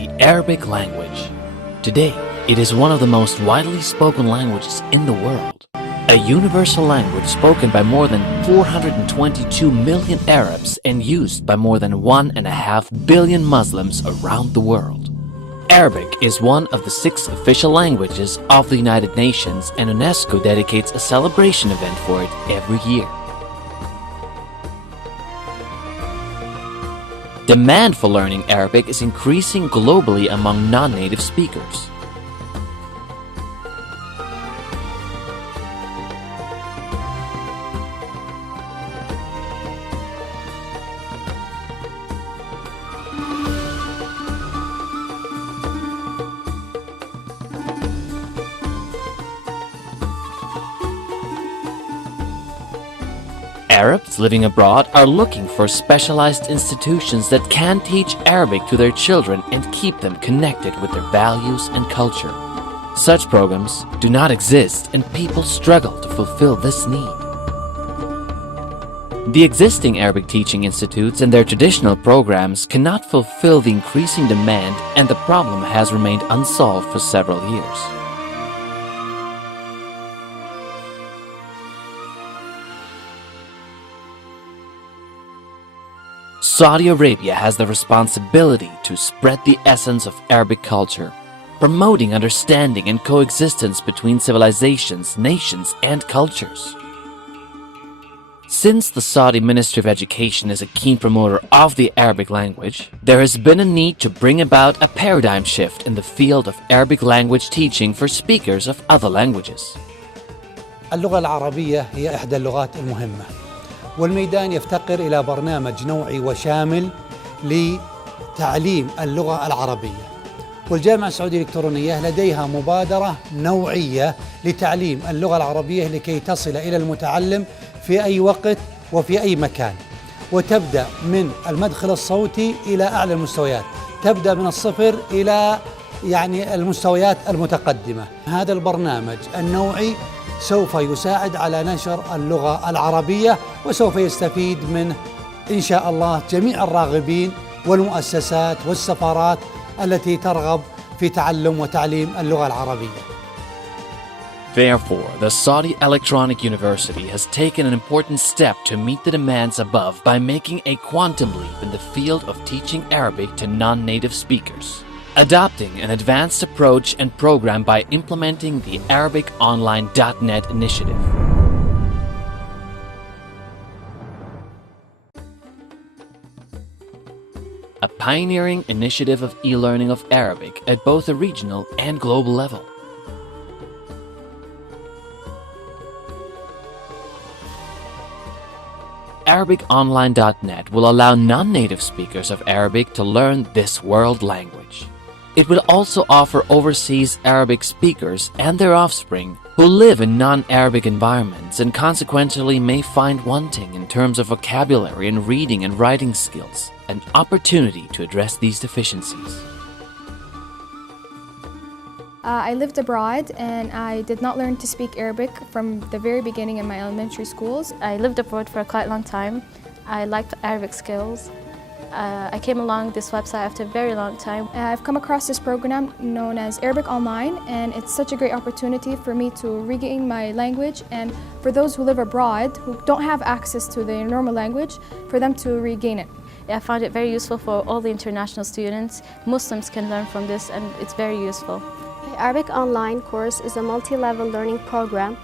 the Arabic language. Today, it is one of the most widely spoken languages in the world. A universal language spoken by more than 422 million Arabs and used by more than 1.5 billion Muslims around the world. Arabic is one of the 6 official languages of the United Nations, and UNESCO dedicates a celebration event for it every year. Demand for learning Arabic is increasing globally among non-native speakers. Arabs living abroad are looking for specialized institutions that can teach Arabic to their children and keep them connected with their values and culture. Such programs do not exist, and people struggle to fulfill this need. The existing Arabic teaching institutes and their traditional programs cannot fulfill the increasing demand, and the problem has remained unsolved for several years. Saudi Arabia has the responsibility to spread the essence of Arabic culture, promoting understanding and coexistence between civilizations, nations, and cultures. Since the Saudi Ministry of Education is a keen promoter of the Arabic language, there has been a need to bring about a paradigm shift in the field of Arabic language teaching for speakers of other languages. اللغة العربية هي إحدى اللغات المهمة، والميدان يفتقر إلى برنامج نوعي وشامل لتعليم اللغة العربية. والجامعة السعودية الإلكترونية لديها مبادرة نوعية لتعليم اللغة العربية لكي تصل إلى المتعلم في أي وقت وفي أي مكان، وتبدأ من المدخل الصوتي إلى أعلى المستويات، تبدأ من الصفر إلى المستويات المتقدمة. هذا البرنامج النوعي سوف يساعد على نشر اللغة العربية، وسوف يستفيد منه إن شاء الله جميع الراغبين والمؤسسات والسفارات التي ترغب في تعلم وتعليم اللغة العربية. Therefore, the Saudi Electronic University has taken an important step to meet the demands above by making a quantum leap in the field of teaching Arabic to non-native speakers, adopting an advanced approach and program by implementing the ArabicOnline.net initiative. A pioneering initiative of e-learning of Arabic at both a regional and global level. ArabicOnline.net will allow non-native speakers of Arabic to learn this world language. It will also offer overseas Arabic speakers and their offspring who live in non-Arabic environments and consequently may find wanting in terms of vocabulary and reading and writing skills an opportunity to address these deficiencies. I lived abroad and I did not learn to speak Arabic from the very beginning in my elementary schools. I lived abroad for quite a long time. I liked Arabic skills. I came along this website after a very long time. I've come across this program known as Arabic Online, and it's such a great opportunity for me to regain my language, and for those who live abroad who don't have access to the normal language, for them to regain it. I found it very useful for all the international students. Muslims can learn from this, and it's very useful. The Arabic Online course is a multi-level learning program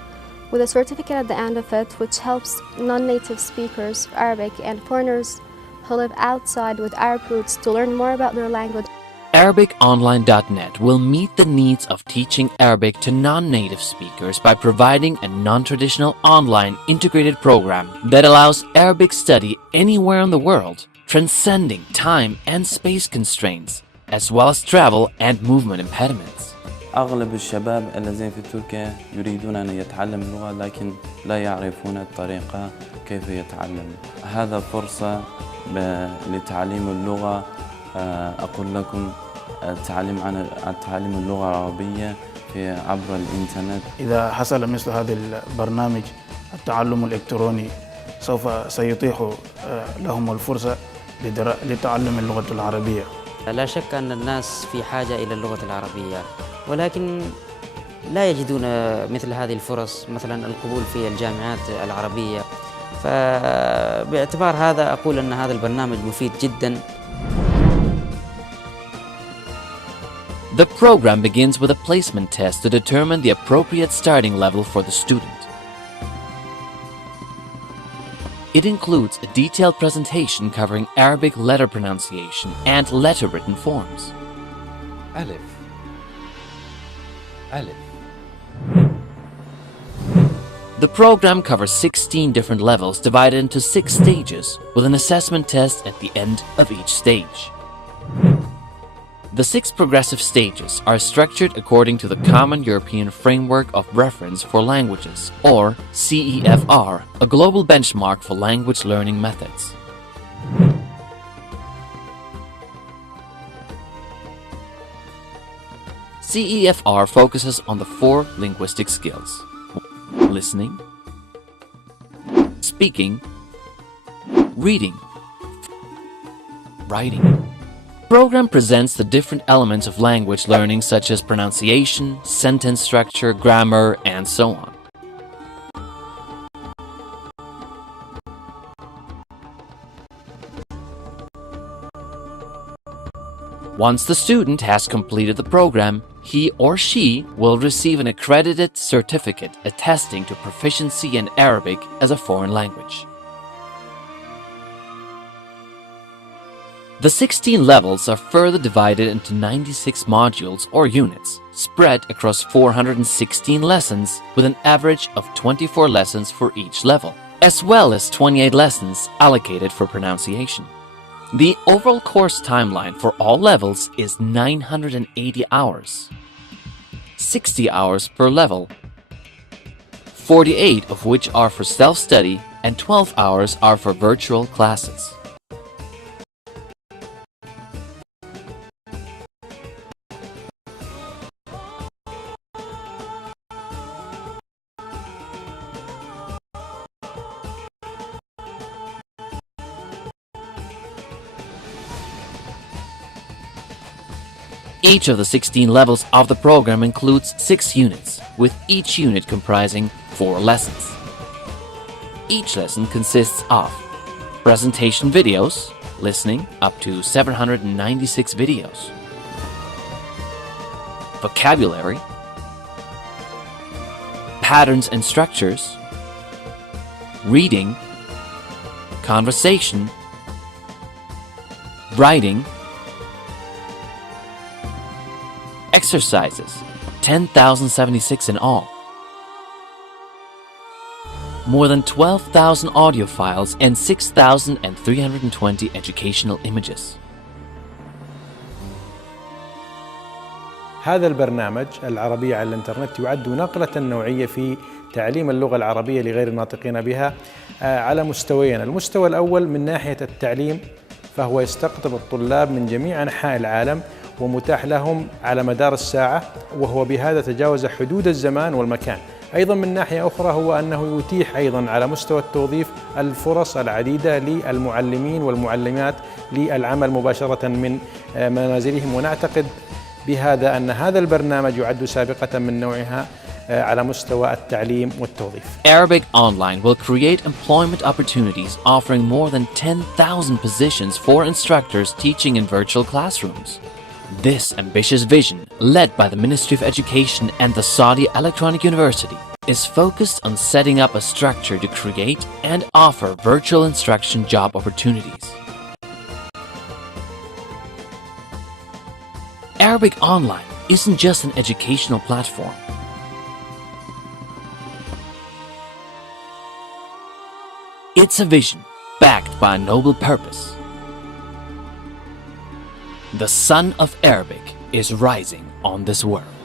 with a certificate at the end of it, which helps non-native speakers of Arabic and foreigners who live outside with Arab roots to learn more about their language. ArabicOnline.net will meet the needs of teaching Arabic to non-native speakers by providing a non-traditional online integrated program that allows Arabic study anywhere in the world, transcending time and space constraints, as well as travel and movement impediments. أغلب الشباب الذين في تركيا يريدون أن يتعلموا اللغة لكن لا يعرفون الطريقة كيف يتعلم. هذا فرصة لتعليم اللغة. أقول لكم التعليم عن تعليم اللغة العربية عبر الإنترنت. إذا حصل مثل هذا البرنامج التعلم الإلكتروني سيتيح لهم الفرصة لتعلم اللغة العربية. لا شك أن الناس في حاجة إلى اللغة العربية، ولكن لا يجدون مثل هذه الفرص، مثلا القبول في الجامعات العربية. فباعتبار هذا أقول أن هذا البرنامج مفيد جدا. The program begins with a placement test to determine the appropriate starting level for the student. It includes a detailed presentation covering Arabic letter pronunciation and letter written forms. ألف ألف. The program covers 16 different levels divided into 6 stages, with an assessment test at the end of each stage. The 6 progressive stages are structured according to the Common European Framework of Reference for Languages, or CEFR, a global benchmark for language learning methods. CEFR focuses on the 4 linguistic skills: listening, speaking, reading, writing. The program presents the different elements of language learning such as pronunciation, sentence structure, grammar, and so on. Once the student has completed the program, he or she will receive an accredited certificate attesting to proficiency in Arabic as a foreign language. The 16 levels are further divided into 96 modules or units, spread across 416 lessons with an average of 24 lessons for each level, as well as 28 lessons allocated for pronunciation. The overall course timeline for all levels is 980 hours, 60 hours per level, 48 of which are for self-study and 12 hours are for virtual classes. Each of the 16 levels of the program includes 6 units, with each unit comprising 4 lessons. Each lesson consists of presentation videos, listening up to 796 videos, vocabulary, patterns and structures, reading, conversation, writing, exercises, 10,076 in all. More than 12,000 audio files and 6,320 educational images. هذا البرنامج العربية على الإنترنت يعد نقلة نوعية في تعليم اللغة العربية لغير الناطقين بها على مستويين. المستوى الأول من ناحية التعليم، فهو يستقطب الطلاب من جميع أنحاء العالم ومتاح لهم على مدار الساعة، وهو بهذا تجاوز حدود الزمان والمكان. أيضا من ناحية أخرى هو أنه يتيح أيضا على مستوى التوظيف الفرص العديدة للمعلمين والمعلمات للعمل مباشرة من منازلهم، ونعتقد بهذا أن هذا البرنامج يعد سابقة من نوعها على مستوى التعليم والتوظيف. Arabic Online will create employment opportunities offering more than 10,000 positions for instructors teaching in virtual classrooms. This ambitious vision, led by the Ministry of Education and the Saudi Electronic University, is focused on setting up a structure to create and offer virtual instruction job opportunities. Arabic Online isn't just an educational platform. It's a vision backed by a noble purpose. The sun of Arabic is rising on this world.